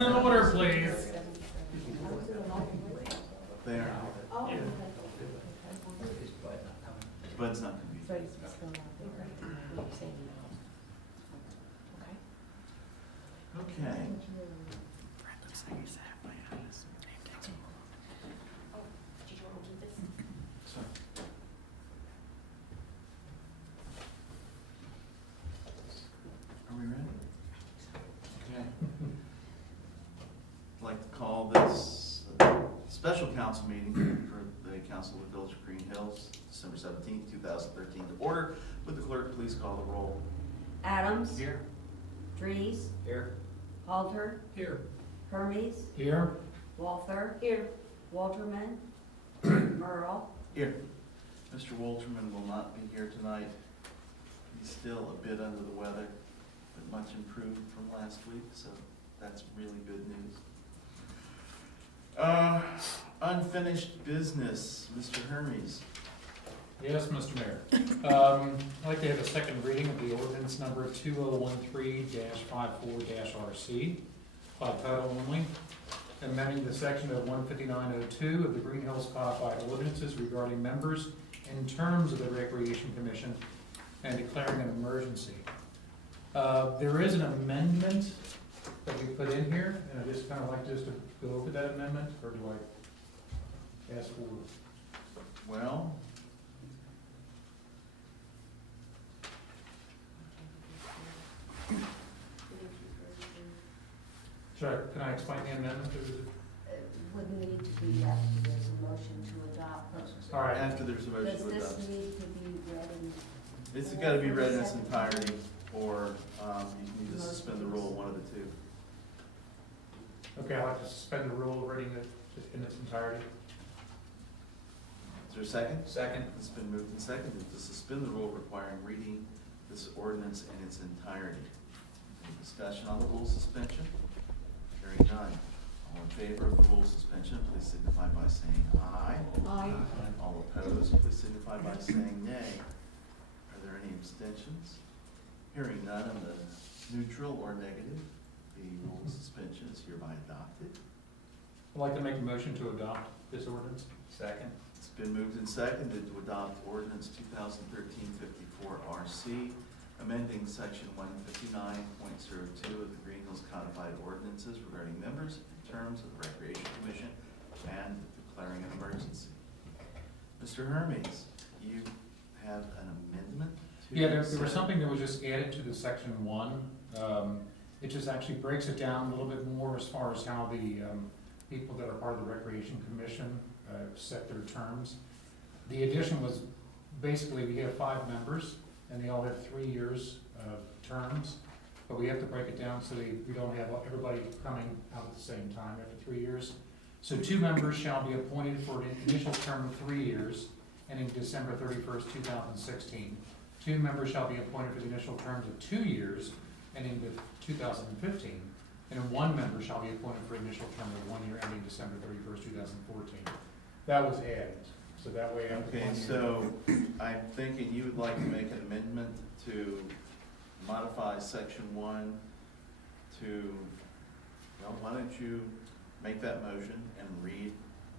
In order, please. There. Yeah. Bud's not gonna be. So he's still not there. You're saying no. Okay. Okay. So. Are we ready? Okay. I'd like to call this a special council meeting for the Council of the Village of Greenhills, December 17th, 2013 to order. Would the clerk please call the roll? Adams. Here. Dries. Here. Halter. Here. Hermes. Here. Walther. Here. Walterman. Merle. Here. Mr. Wolterman will not be here tonight. He's still a bit under the weather, but much improved from last week, so that's really good news. Unfinished business, Mr. Hermes. Yes, Mr. Mayor. I'd like to have a second reading of the ordinance number 2013-54-RC by title only, amending the section of 15902 of the Greenhills codified ordinances regarding members in terms of the Recreation Commission and declaring an emergency. There is an amendment that we put in here, and I just kind of like just to go over that amendment, or do I ask for? Well, Wouldn't Can I explain the amendment? need to be after there's a motion to adopt. All right. after there's a motion Does to this adopt. need to be read in? It's gotta be read in its entirety, or you can either suspend the rule, one of the two. Okay, I'd like to suspend the rule, reading it in its entirety. Is there a second? Second. It's been moved and seconded to suspend the rule requiring reading this ordinance in its entirety. Any discussion on the rule suspension? Hearing none. All in favor of the rule suspension, please signify by saying aye. Aye. All opposed, please signify by saying nay. Are there any abstentions? Hearing none on the neutral or negative, the rule of suspension is hereby adopted. I'd like to make a motion to adopt this ordinance. Second. It's been moved and seconded to adopt ordinance 2013-54-RC, amending section 159.02 of the Greenhills codified ordinances regarding members in terms of the Recreation Commission and declaring an emergency. Mr. Hermes, you have an amendment to? Yeah, there was said- something that was just added to the section 1. It just actually breaks it down a little bit more as far as how the people that are part of the Recreation Commission set their terms. The addition was basically we have 5 members and they all have 3 years of terms, but we have to break it down so we don't have everybody coming out at the same time after 3 years. So 2 members shall be appointed for an initial term of 3 years, ending December 31st, 2016. 2 members shall be appointed for the initial terms of 2 years, ending with 2015. And 1 member shall be appointed for an initial term of 1 year, ending December 31st, 2014. That was added, so that way after 1 year. Okay, so I'm thinking you would like to make an amendment to modify section 1 to, well, why don't you make that motion and read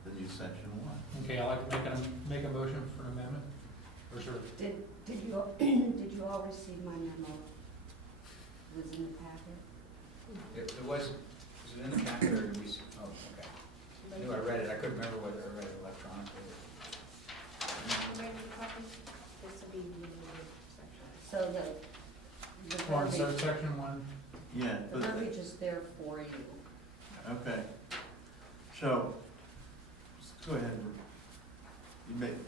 the new section 1? Okay, I'd like to make a motion for an amendment, or sure. Did you all receive my memo? It was in the packet? It was it in the packet or did we, oh, okay. I knew I read it, I couldn't remember whether I read it electronically. This will be the immediate section. So the On verbiage, section 1, Yeah, the but, verbiage is there for you. okay. So, just go ahead and,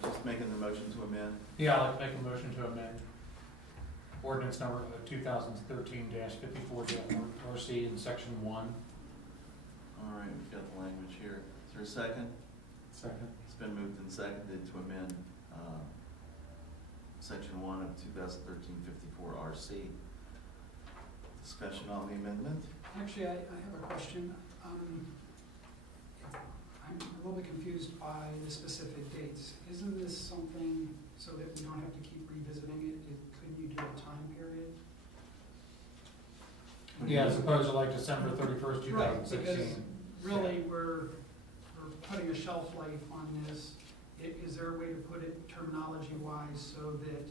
just making the motion to amend. yeah, I'd like to make a motion to amend ordinance number 2013-54-RC in section 1. All right, we've got the language here. Is there a second? Second. It's been moved and seconded to amend section 1 of 2013-54-RC. Discussion on the amendment? Actually, I have a question. I'm a little bit confused by the specific dates. Isn't this something so that we don't have to keep revisiting it? Couldn't you do a time period? Yeah, as opposed to like December 31st, 2016. Right, because really, we're putting a shelf life on this. Is there a way to put it terminology-wise so that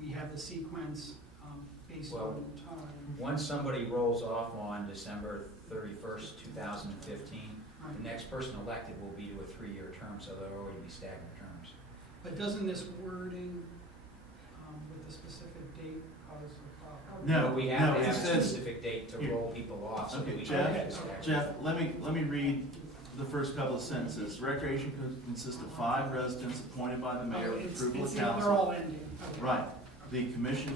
we have the sequence based Well, on time? Once somebody rolls off on December 31st, 2015, Right. the next person elected will be to a 3-year term, so there'll already be staggered terms. But doesn't this wording with the specific date cause a problem? No, But we have no, to it have a says- specific date to Here. roll people off, so that Okay, we Jeff, can have a staggered. Jeff, let me read the first couple of sentences. Recreation consists of 5 residents appointed by the mayor with approval of They're council. all ending. Okay. Right. The commission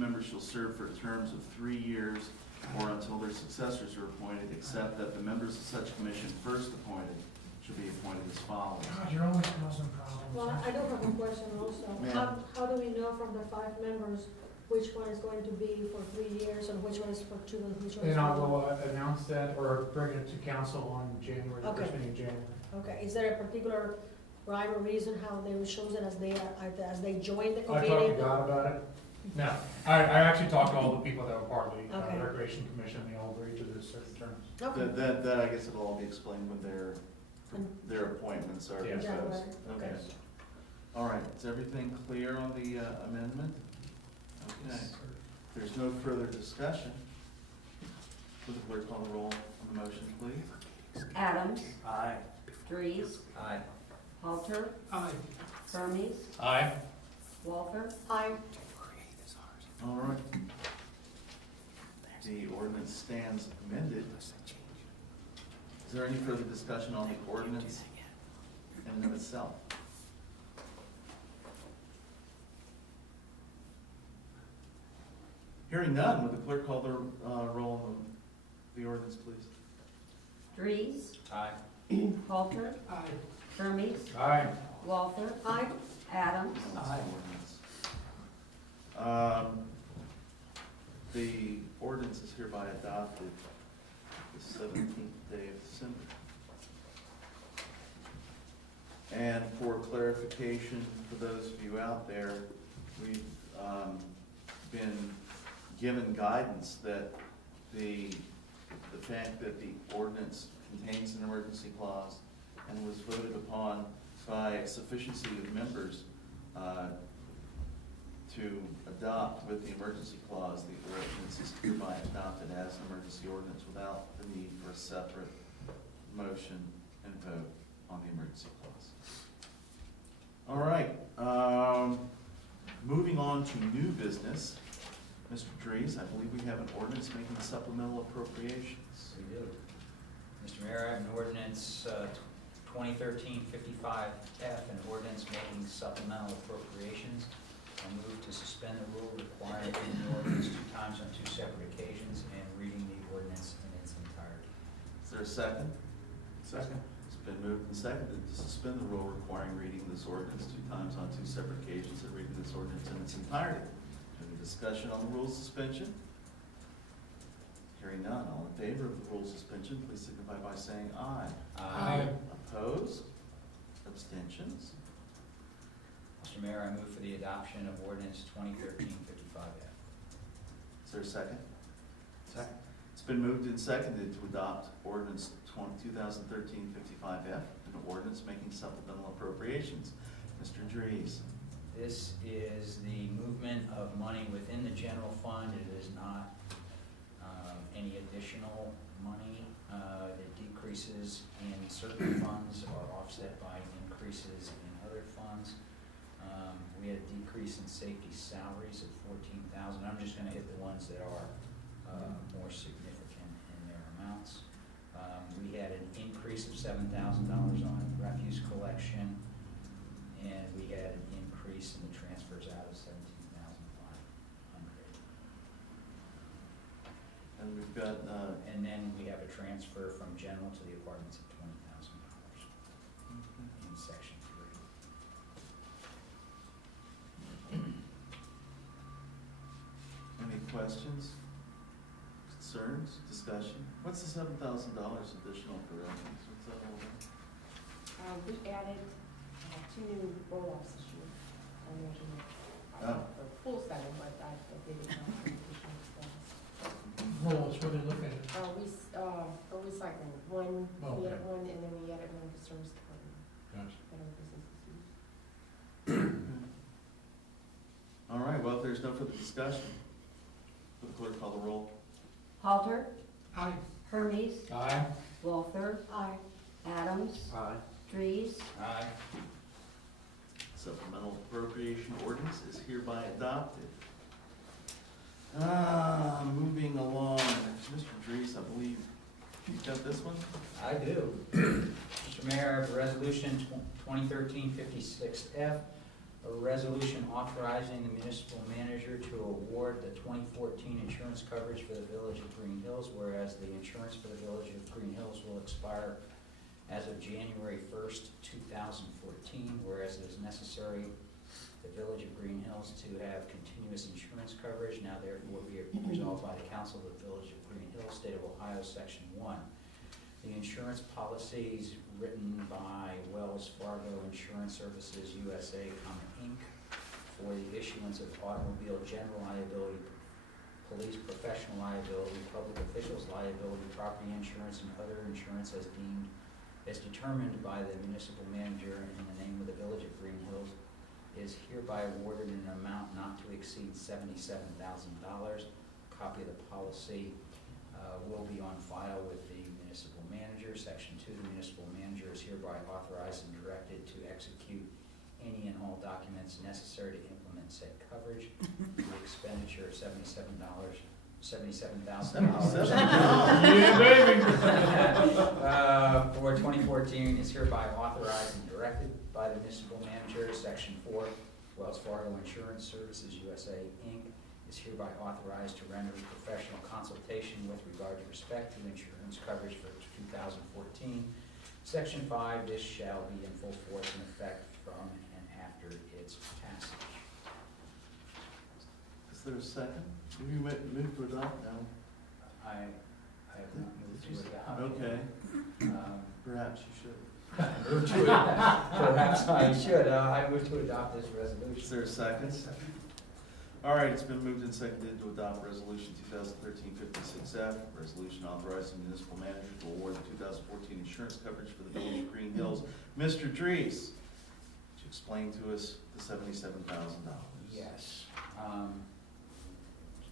members shall serve for terms of 3 years or until their successors are appointed, except that the members of such commission first appointed should be appointed as follows. God, you're always causing problems. Well, I do have a question also. Ma'am. How do we know from the 5 members which one is going to be for 3 years and which one is for 2 and which one is And I for 1? will announce that or bring it to council on January, the first Okay. meeting in January. Okay, is there a particular rhyme or reason how they were chosen as they joined the I talked to committee? God about it. No, I actually talked to all the people that were part of the Okay. Recreation Commission, they all agreed to the certain terms. Okay, That I guess it'll all be explained when their appointments are Yeah. proposed. January, Okay. okay. All right, is everything clear on the amendment? Okay. There's no further discussion. Would the clerk call the roll on the motion, please? Adams, Aye. Dries, Aye. Halter, Aye. Hermes, Aye. Walter, Aye. All right. The ordinance stands amended. Is there any further discussion on the ordinance in and of itself? Hearing none, would the clerk call the roll on the ordinance, please? Dries, Aye. Halter, Aye. Hermes, Aye. Walter, Aye. Adams, Aye. The ordinance is hereby adopted the 17th day of December. And for clarification, for those of you out there, we've been given guidance that the fact that the ordinance contains an emergency clause and was voted upon by sufficiency of members to adopt with the emergency clause, the ordinance is hereby adopted as an emergency ordinance without the need for a separate motion and vote on the emergency clause. All right, moving on to new business. Mr. Dries, I believe we have an ordinance making supplemental appropriations. We do. Mr. Mayor, I have an ordinance 2013-55F, an ordinance making supplemental appropriations. I move to suspend the rule requiring reading the ordinance 2 times on 2 separate occasions and reading the ordinance in its entirety. Is there a second? Second. It's been moved and seconded to suspend the rule requiring reading this ordinance 2 times on 2 separate occasions and reading this ordinance in its entirety. Any discussion on the rule suspension? Hearing none, all in favor of the rule suspension, please signify by saying aye. Aye. Opposed? Abstentions? Mr. Mayor, I move for the adoption of ordinance 2013-55F. Is there a second? Second. It's been moved and seconded to adopt ordinance 2013-55F, an ordinance making supplemental appropriations. Mr. Dries. This is the movement of money within the general fund. It is not any additional money. The decreases in certain funds are offset by increases in other funds. We had a decrease in safety salaries of $14,000. I'm just gonna hit the ones that are more significant in their amounts. We had an increase of $7,000 on refuse collection, and we had an increase in the transfers out of $17,500. And we've got, And then we have a transfer from general to the apartments of $20,000 in section 3. any questions, concerns, discussion? What's the $7,000 additional for reference? What's that all about? We added 2 new roll-offs this year. I imagine Oh. the full 7, but I did it on additional stuff. Rolls, what are they looking at? For recycling, one, Oh, we okay. edit one, and then we edit one for service department, Gotcha. that our businesses use. All right, well, if there's no further discussion, will the clerk call the roll? Halter, Aye. Hermes, Aye. Walther, Aye. Adams, Aye. Dries, Aye. Supplemental appropriation ordinance is hereby adopted. Moving along, Mr. Dries, I believe you've got this one? I do. Mr. Mayor, I have Resolution 2013-56F, a resolution authorizing the municipal manager to award the 2014 insurance coverage for the Village of Greenhills, whereas the insurance for the Village of Greenhills will expire as of January 1st, 2014, whereas it is necessary the Village of Greenhills to have continuous insurance coverage. Now therefore be it resolved by the Council of the Village of Greenhills, State of Ohio, Section 1. The insurance policies written by Wells Fargo Insurance Services USA, Inc. for the issuance of automobile general liability, police professional liability, public officials liability, property insurance, and other insurance as determined by the municipal manager in the name of the Village of Greenhills is hereby awarded in an amount not to exceed $77,000. Copy of the policy will be on file with the municipal manager. Section 2, the municipal manager is hereby authorized and directed to execute any and all documents necessary to implement said coverage. The expenditure of $77,000. Yeah, baby. For 2014 is hereby authorized and directed by the municipal manager. Section 4, Wells Fargo Insurance Services USA, Inc. is hereby authorized to render professional consultation with regard to respect to insurance coverage for 2014. Section 5, this shall be in full force and effect from and after its passage. Is there a second? Have you moved to adopt now? I have not moved to adopt. Okay, perhaps you should. Perhaps I should. I move to adopt this Is resolution. there a second? All right, it's been moved and seconded to adopt resolution 2013-56F, resolution authorizing municipal manager to award the 2014 insurance coverage for the Village of Green Hills. Mr. Dries, would you explain to us the $77,000? Yes.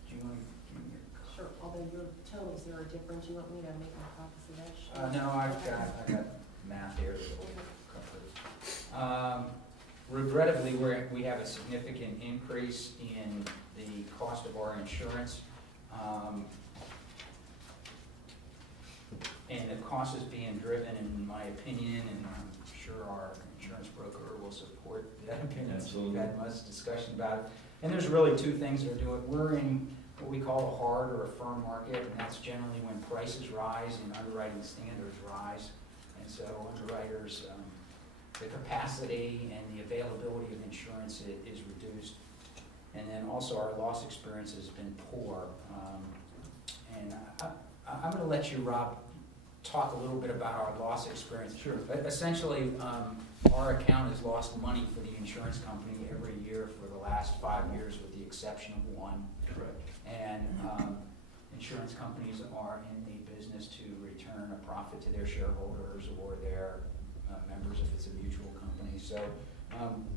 Do you want to give me your Sure, although your totals there are different, you want me to make my copies of that sheet? No, I've got math here that will cover it. Regrettably, we have a significant increase in the cost of our insurance. And the cost is being driven, in my opinion, and I'm sure our insurance broker will support that opinion. We've had much discussion about it. And there's really two things that are doing. We're in what we call a hard or a firm market, and that's generally when prices rise and underwriting standards rise. And so underwriters, the capacity and the availability of insurance is reduced. And then also our loss experience has been poor. And I'm going to let you, Rob, talk a little bit about our loss experience. Sure. But essentially, our account has lost money for the insurance company every year for the last 5 years, with the exception of one. Correct. And insurance companies are in the business to return a profit to their shareholders or their members if it's a mutual company. So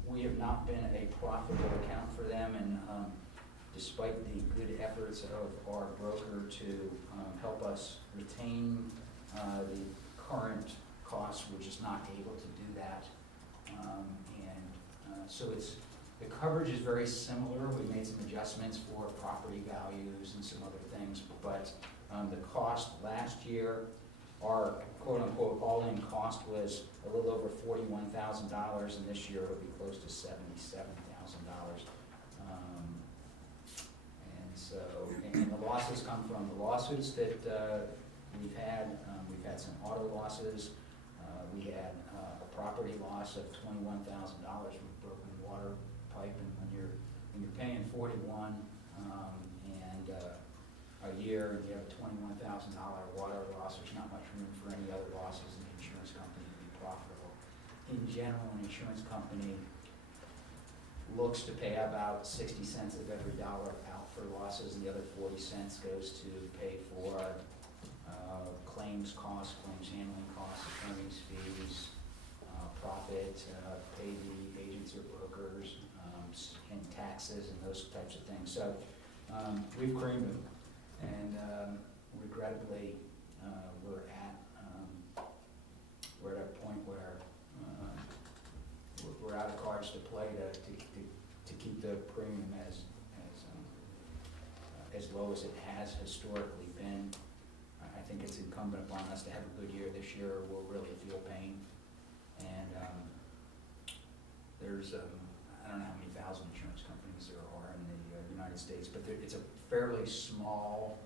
we have not been a profitable account for them, and despite the good efforts of our broker to help us retain the current costs, we're just not able to do that. So the coverage is very similar. We made some adjustments for property values and some other things, but the cost last year, our quote-unquote all-in cost was a little over $41,000, and this year it'll be close to $77,000. And the losses come from the lawsuits that we've had. We've had some auto losses. We had a property loss of $21,000 from a broken water pipe, and when you're paying $41 and a year, and you have a $21,000 water loss, there's not much room for any other losses in the insurance company to be profitable. In general, an insurance company looks to pay about 60 cents of every dollar out for losses, and the other 40 cents goes to pay for claims costs, claims handling costs, attorney's fees, profit, pay the agents or brokers, and taxes and those types of things. So we've creamed them, and regrettably, we're at a point where we're out of cards to play to keep the premium as low as it has historically been. I think it's incumbent upon us to have a good year this year, or we'll really feel pain. And there's, I don't know how many thousand insurance companies there are in the United States, but it's a fairly small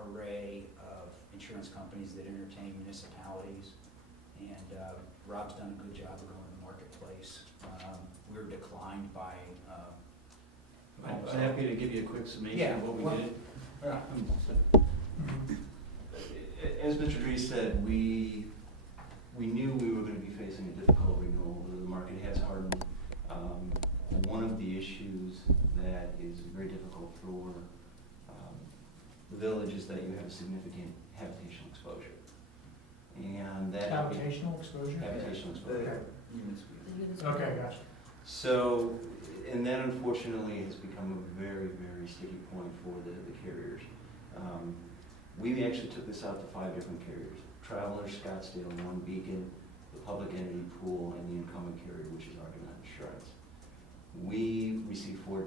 array of insurance companies that entertain municipalities. And Rob's done a good job of going to the marketplace. We're declined by. I'm happy to give you a quick summation of what we did. As Mr. Dries said, we knew we were going to be facing a difficult renewal. The market has hardened. One of the issues that is very difficult for the village is that you have a significant habitational exposure. And that Habitational exposure? habitational exposure. Okay, gotcha. So, and that unfortunately has become a very, very sticky point for the carriers. We actually took this out to 5 different carriers: Travelers, Scottsdale, One Beacon, the Public Entity Pool, and the incumbent carrier, which is Argonaut Insurance. We received four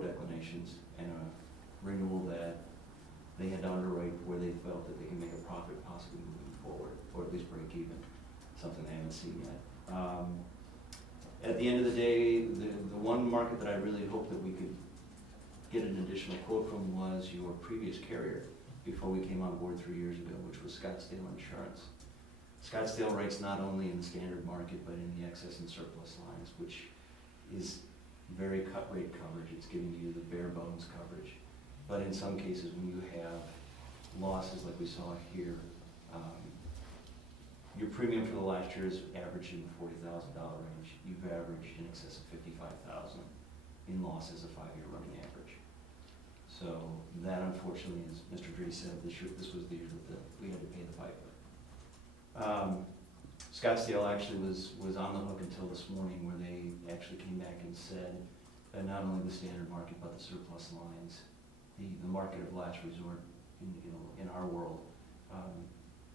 declinations and a renewal that they had to underwrite where they felt that they can make a profit possibly moving forward, or at least break even, something they haven't seen yet. At the end of the day, the one market that I really hoped that we could get an additional quote from was your previous carrier before we came on board 3 years ago, which was Scottsdale Insurance. Scottsdale writes not only in the standard market, but in the excess and surplus lines, which is very cut rate coverage. It's giving you the bare bones coverage. But in some cases, when you have losses like we saw here, your premium for the last year is averaged in the $40,000 range. You've averaged in excess of $55,000 in losses, a 5-year running average. So that, unfortunately, as Mr. Dries said, this was the year that we had to pay the piper. Scottsdale actually was on the hook until this morning, where they actually came back and said that not only the standard market but the surplus lines, the market of last resort in our world,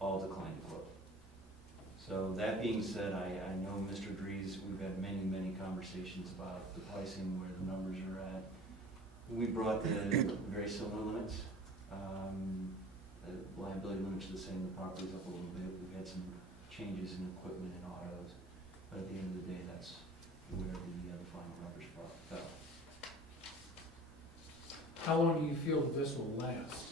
all declined to quote. So that being said, I know Mr. Dries, we've had many, many conversations about the pricing, where the numbers are at. We brought the very similar limits. The liability limits are the same, the property's up a little bit. We've had some changes in equipment and autos, but at the end of the day, that's where the final numbers fell. How long do you feel this will last?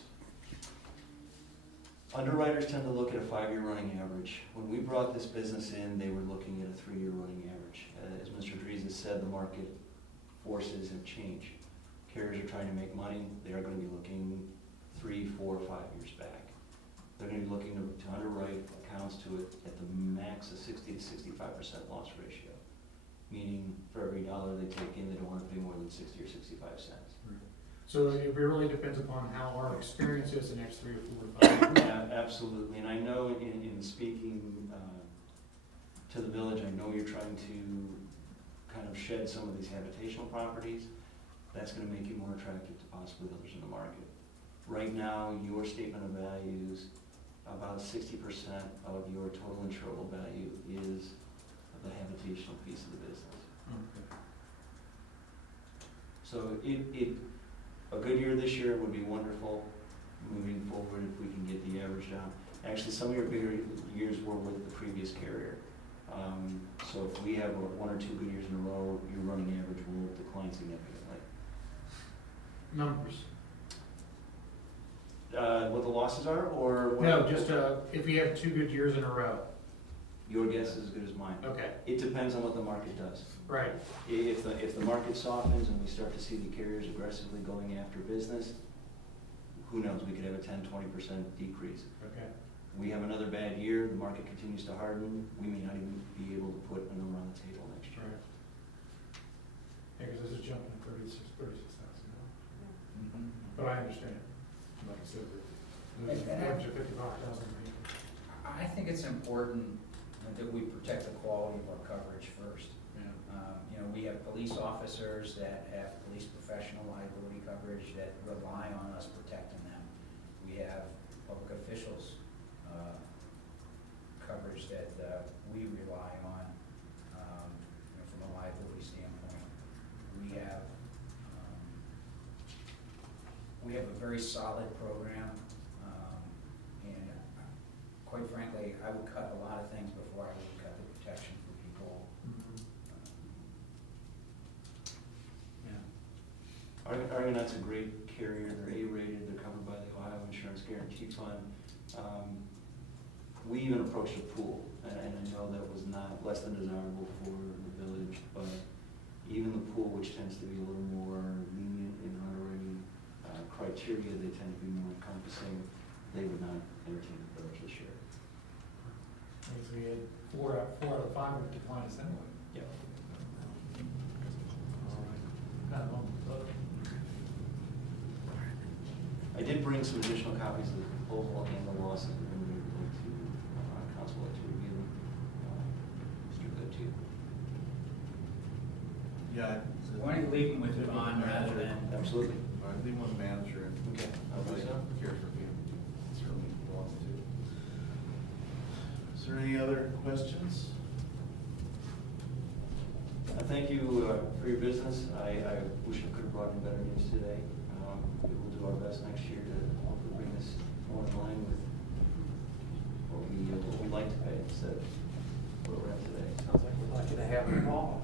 Underwriters tend to look at a 5-year running average. When we brought this business in, they were looking at a 3-year running average. As Mr. Dries has said, the market forces have changed. Carriers are trying to make money. They are going to be looking 3, 4, 5 years back. They're going to be looking to underwrite accounts to it at the max of 60 to 65% loss ratio, meaning for every dollar they take in, they don't want to pay more than 60 or 65 cents. So it really depends upon how our experience is the next 3 or 4 or 5 years. Absolutely, and I know in speaking to the village, I know you're trying to kind of shed some of these habitational properties. That's going to make you more attractive to possibly others in the market. Right now, your statement of values, about 60% of your total insurable value is the habitational piece of the business. Okay. So a good year this year would be wonderful. Moving forward, if we can get the average down. Actually, some of your bigger years were with the previous carrier. So if we have 1 or 2 good years in a row, your running average will decline significantly. Numbers? What the losses are, or what? No, just if we have 2 good years in a row. Your guess is as good as mine. Okay, It depends on what the market does. right. If the market softens and we start to see the carriers aggressively going after business, who knows, we could have a 10, 20% decrease. Okay. We have another bad year, the market continues to harden, we may not even be able to put a number on the table next year. Right. Yeah, because this is jumping to 36,000. But I understand, like I said, the average of 55,000. I think it's important that we protect the quality of our coverage first. You know, we have police officers that have police professional liability coverage that rely on us protecting them. We have public officials coverage that we rely on, you know, from a liability standpoint. We have a very solid program, and quite frankly, I would cut a lot of things before I would cut the protection for people. Argonauts a great carrier, they're A-rated, they're covered by the Ohio Insurance Guarantee Fund. We even approached a pool, and I know that was not less than desirable for the village, but even the pool, which tends to be a little more lenient in underwriting criteria, they tend to be more encompassing, they would not entertain the village this year. Because we had four out of five would decline us anyway. Yep. All right. Kind of on the boat. I did bring some additional copies of the proposal and the loss that we're going to council like to review them. Mr. Good too. Yeah. Why don't you leave them with Yvonne rather than? Absolutely. All right, leave one manager and. Okay. I'll do so. Cares for people. Certainly wants to. Is there any other questions? Thank you for your business. I wish I could have brought in better news today. We will do our best next year to hopefully bring this more in line with what we'd like to pay instead of where we're at today. Sounds like we're lucky to have them all.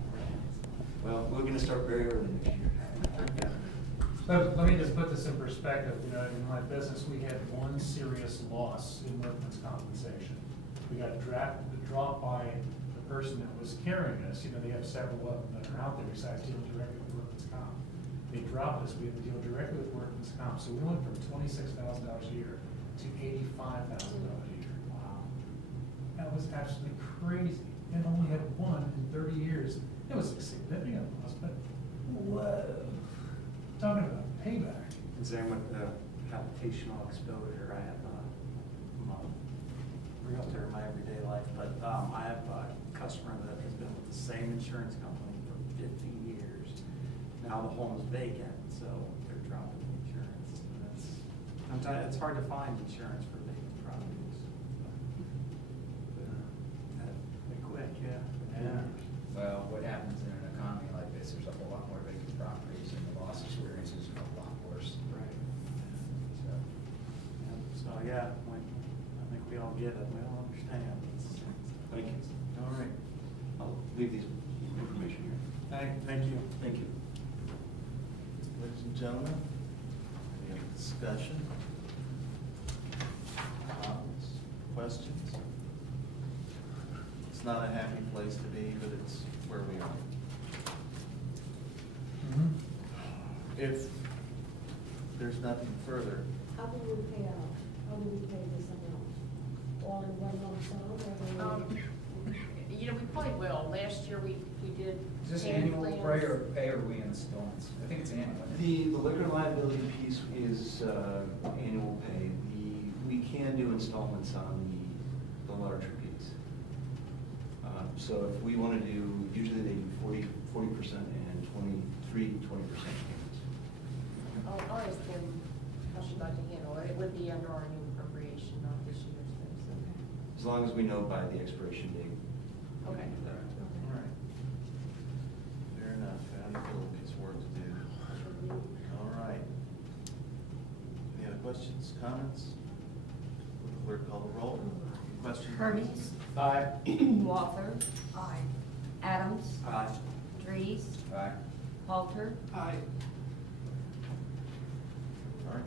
Well, we're going to start very early next year. So let me just put this in perspective. You know, in my business, we had one serious loss in workman's compensation. We got dropped by the person that was carrying us. You know, they have several of them that are out there besides dealing directly with workman's comp. They dropped us. We had to deal directly with workman's comp. So we went from $26,000 a year to $85,000 a year. Wow. That was absolutely crazy. And only had one in 30 years. It was a significant loss, but whoa. Talking about payback. And same with the habitational exposure. I have I'm a realtor in my everyday life, but I have a customer that has been with the same insurance company for 50 years. Now the home is vacant, so they're dropping the insurance. And sometimes it's hard to find insurance for vacant properties. Pretty quick, yeah. Well, what happens in an economy like this, there's a whole lot more vacant properties and the loss experiences are a lot worse. Right. So, So yeah, I think we all get it. We all understand. Thank you. All right. I'll leave these information here. Thank you. Thank you. Ladies and gentlemen, any other discussion? Comments, questions? It's not a happy place to be, but it's where we are. If there's nothing further, How do we pay out? How do we pay this amount? All in one lump sum or? You know, we probably will. Last year, we did. is this payment annual plans. pay or we installments? I think it's annual. isn't it? The liquor liability piece is annual pay. We can do installments on the larger piece. So if we want to do, usually they do 40% and 20% payments. I'll ask him how she'd like to handle it. It would be under our new appropriation, not this year's things. As long as we know by the expiration date. we Okay. can do that. all right. Fair enough, and Philippi's work to do. All right. Any other questions, comments? Will the clerk call the roll? Question? Hermes, Aye. Walther. Aye. Adams, Aye. Drees, Aye. Halter, Aye. All right,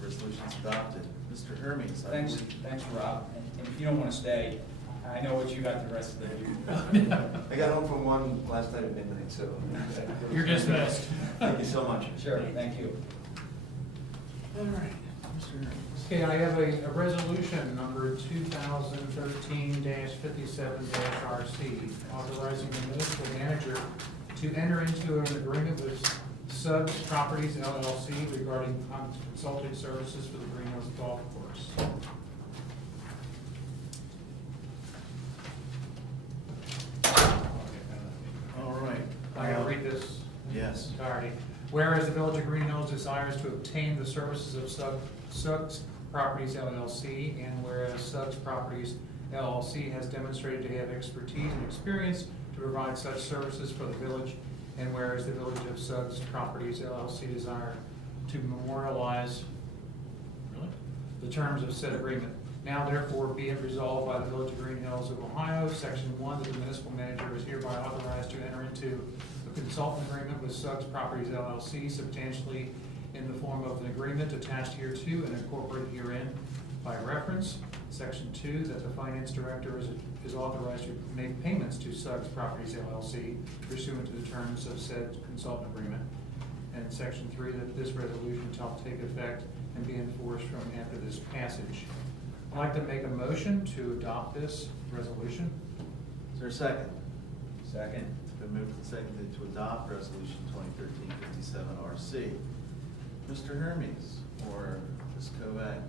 resolution's adopted. Mr. Hermes, I Thanks, believe. thanks, Rob. And if you don't want to stay, I know what you got the rest of the day. I got home from one last night at midnight, so. You're dismissed. Thank you so much. Sure, thank you. All right, Mr. Hermes. Okay, I have a resolution number 2013-57-RC, authorizing the municipal manager to enter into an agreement with Suggs Properties LLC regarding consulting services for the Greenhills Golf Course. All right. I gotta read this Yes. entirety. Whereas the Village of Greenhills desires to obtain the services of Suggs Properties LLC, and whereas Suggs Properties LLC has demonstrated to have expertise and experience to provide such services for the village, and whereas the Village of Suggs Properties LLC desire to memorialize the terms of said agreement. Now therefore be it resolved by the Village of Greenhills of Ohio, Section 1, that the municipal manager is hereby authorized to enter into a consultant agreement with Suggs Properties LLC substantially in the form of an agreement attached hereto and incorporated herein by reference. Section 2, that the finance director is authorized to make payments to Suggs Properties LLC pursuant to the terms of said consultant agreement. And Section 3, that this resolution shall take effect and be enforced from after this passage. I'd like to make a motion to adopt this resolution. Is there a second? Second. It's been moved and seconded to adopt Resolution 2013-57RC. Mr. Hermes or Ms. Kovac?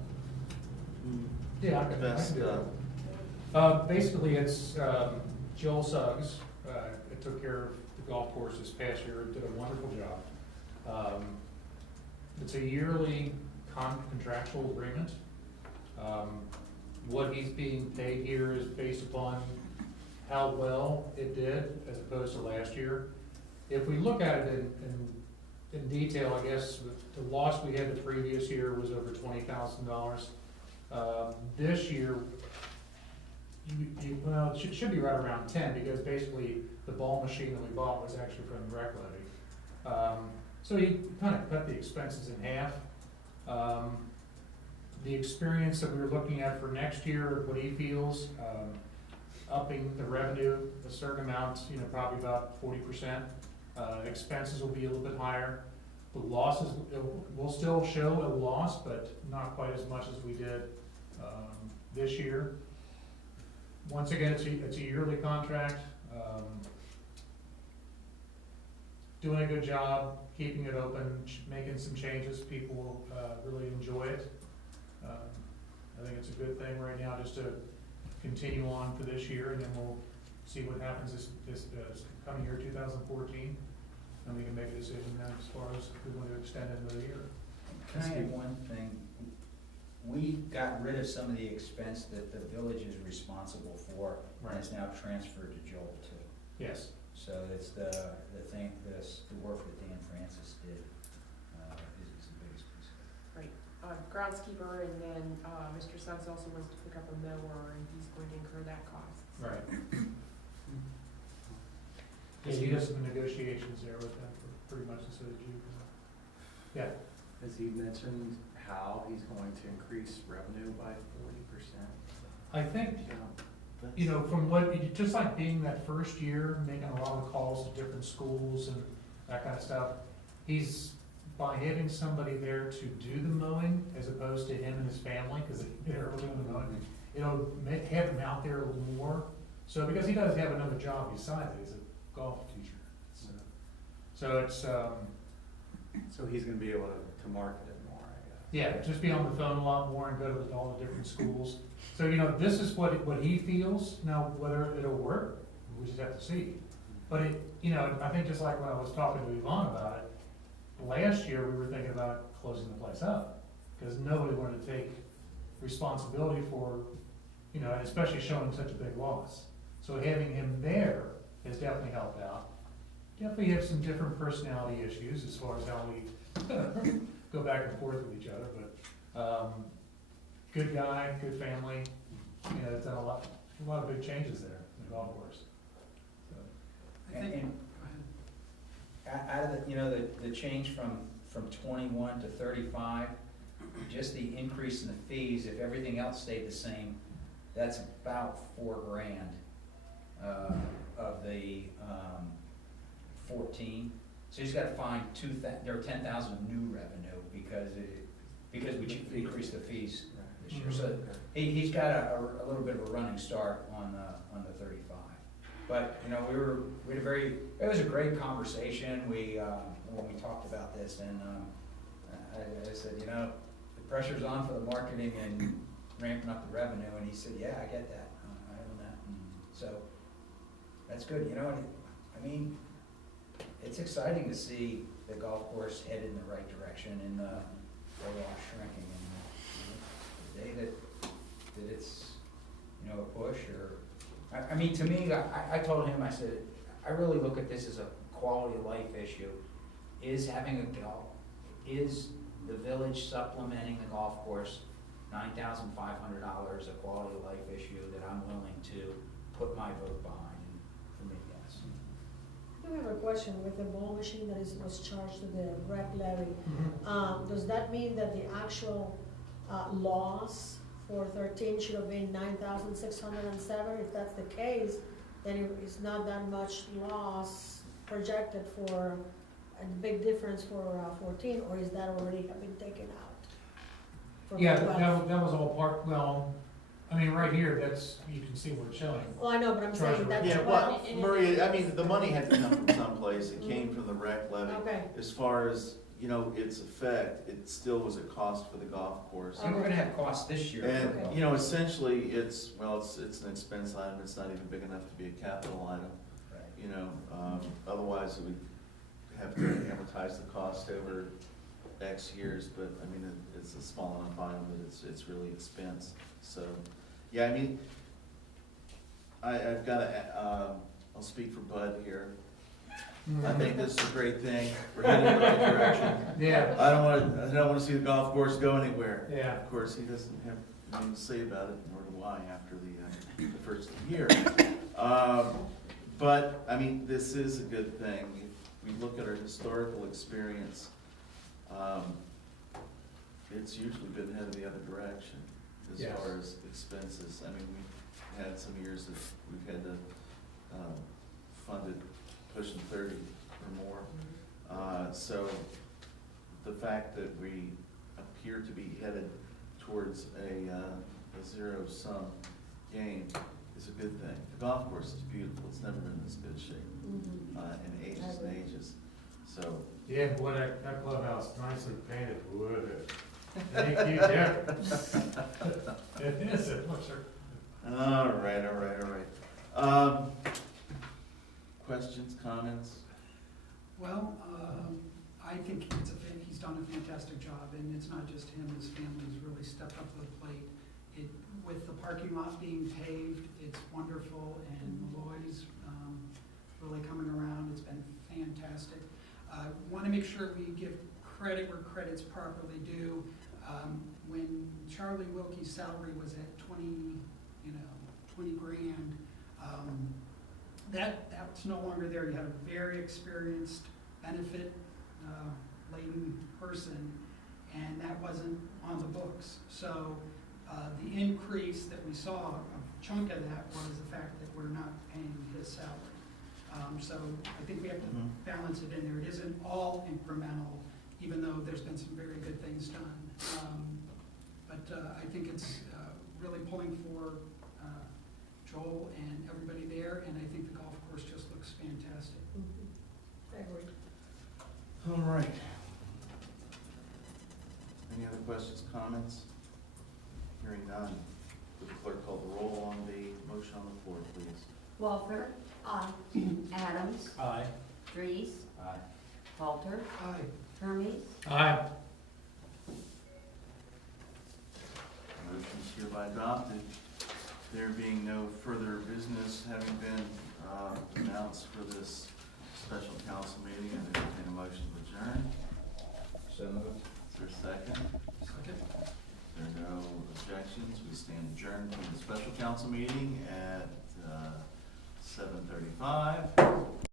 Yeah, I can Best, do it. Basically, it's Joel Suggs. It took care of the golf course this past year, did a wonderful job. It's a yearly contractual agreement. What he's being paid here is based upon how well it did as opposed to last year. If we look at it in detail, I guess the loss we had the previous year was over $20,000. This year, well, it should be right around 10, because basically the ball machine that we bought was actually from the rec levy. So he kind of cut the expenses in half. The experience that we were looking at for next year, what he feels, upping the revenue a certain amount, probably about 40%. Expenses will be a little bit higher. The losses, will still show a loss, but not quite as much as we did this year. Once again, it's a yearly contract. Doing a good job, keeping it open, making some changes. People will really enjoy it. I think it's a good thing right now just to continue on for this year, and then we'll see what happens this coming year, 2014. And we can make a decision then as far as if we want to extend it another year. Can I add one thing? We got rid of some of the expense that the village is responsible for, and it's now transferred to Joel too. Yes. So it's the work that Dan Francis did is the biggest piece of it. Right, groundskeeper, and then, Mr. Suggs also wants to pick up a mower, and he's going to incur that cost. Right. Yeah, he does some negotiations there with them for pretty much so that you. Yeah. Has he mentioned how he's going to increase revenue by 40%? I think, from what, just like being that first year, making a lot of calls to different schools and that kind of stuff, he's, by having somebody there to do the mowing as opposed to him and his family, because they're doing the mowing, it'll have him out there a little more. So, because he does have another job besides it, he's a golf teacher. So it's, So he's gonna be able to market it more, I guess. yeah, just be on the phone a lot more and go to all the different schools. So, this is what he feels. Now, whether it'll work, we just have to see. But I think just like when I was talking to Yvonne about it, last year we were thinking about closing the place up because nobody wanted to take responsibility for, especially showing such a big loss. So having him there has definitely helped out. Definitely have some different personality issues as far as how we go back and forth with each other, but good guy, good family. It's done a lot of big changes there in the golf course. So. I think, And out of the change from 21 to 35, just the increase in the fees, if everything else stayed the same, that's about $4,000 of the 14. So he's got to find there are 10,000 new revenue because we increased the fees this year. So he's got a little bit of a running start on the 35. But it was a great conversation. We when we talked about this, and, I said, you know, the pressure's on for the marketing and ramping up the revenue, and he said, yeah, I get that, I own that, and so, that's good, you know, and I mean, it's exciting to see the golf course headed in the right direction and, we're all shrinking, and, the day that it's, you know, a push, or, I mean, to me, I told him, I said, I really look at this as a quality of life issue. Is having a golf, is the village supplementing the golf course, $9,500, a quality of life issue that I'm willing to put my vote behind? And for me, yes. I have a question with the ball machine that was charged to the rec levy. Mm-hmm. Does that mean that the actual loss for 13 should have been 9,607? If that's the case, then it's not that much loss projected for a big difference for 14, or is that already have been taken out? from Yeah, 12? that was all part, well, I mean, right here, that's, you can see where it's showing. Well, I know, but I'm saying Treasurer. that's Yeah, 12. well, Maria, I mean, the money had to come from someplace, it came from the rec levy. Okay, As far as, you know, its effect, it still was a cost for the golf course. And we're gonna have costs this year. And, Okay. you know, essentially, it's an expense item, it's not even big enough to be a capital item, Right. you know, otherwise we have to amortize the cost over X years, but, I mean, it's a small enough item that it's really expense, so, yeah, I mean, I've gotta, I'll speak for Bud here. I think this is a great thing, we're heading in the right direction. Yeah, I don't wanna see the golf course go anywhere. yeah. Of course, he doesn't have anything to say about it, nor do I after the first year. But, I mean, this is a good thing. If we look at our historical experience, it's usually been headed the other direction as Yes. far as expenses. I mean, we've had some years that we've had to fund it pushing 30 or more. So the fact that we appear to be headed towards a zero-sum game is a good thing. The golf course is beautiful. It's never been in this good shape in ages and ages. So, Yeah, boy, that clubhouse nicely painted wood. Thank you, Jeff. It is, it looks. all right. Questions, comments? Well, I think he's done a fantastic job, and it's not just him, his family's really stepped up to the plate. With the parking lot being paved, it's wonderful, and Malloy's really coming around, it's been fantastic. Want to make sure we give credit where credit's properly due. When Charlie Wilkie's salary was at 20 grand, that's no longer there. You had a very experienced benefit laden person, and that wasn't on the books. So the increase that we saw, a chunk of that was the fact that we're not paying his salary. So I think we have to balance it in there. It isn't all incremental, even though there's been some very good things done. But I think it's really pulling for Joel and everybody there, and I think the golf course just looks fantastic. I agree. All right. Any other questions, comments? Hearing none. Would the clerk call the roll on the motion on the floor, please? Walter? Aye. Adams? Aye. Reese? Aye. Halter? Aye. Hermes? Aye. Motion is hereby adopted. There being no further business having been announced for this special council meeting, I entertain a motion to adjourn. So moved. Is there a second? Second. If there are no objections, we stand adjourned to the special council meeting at 7:35.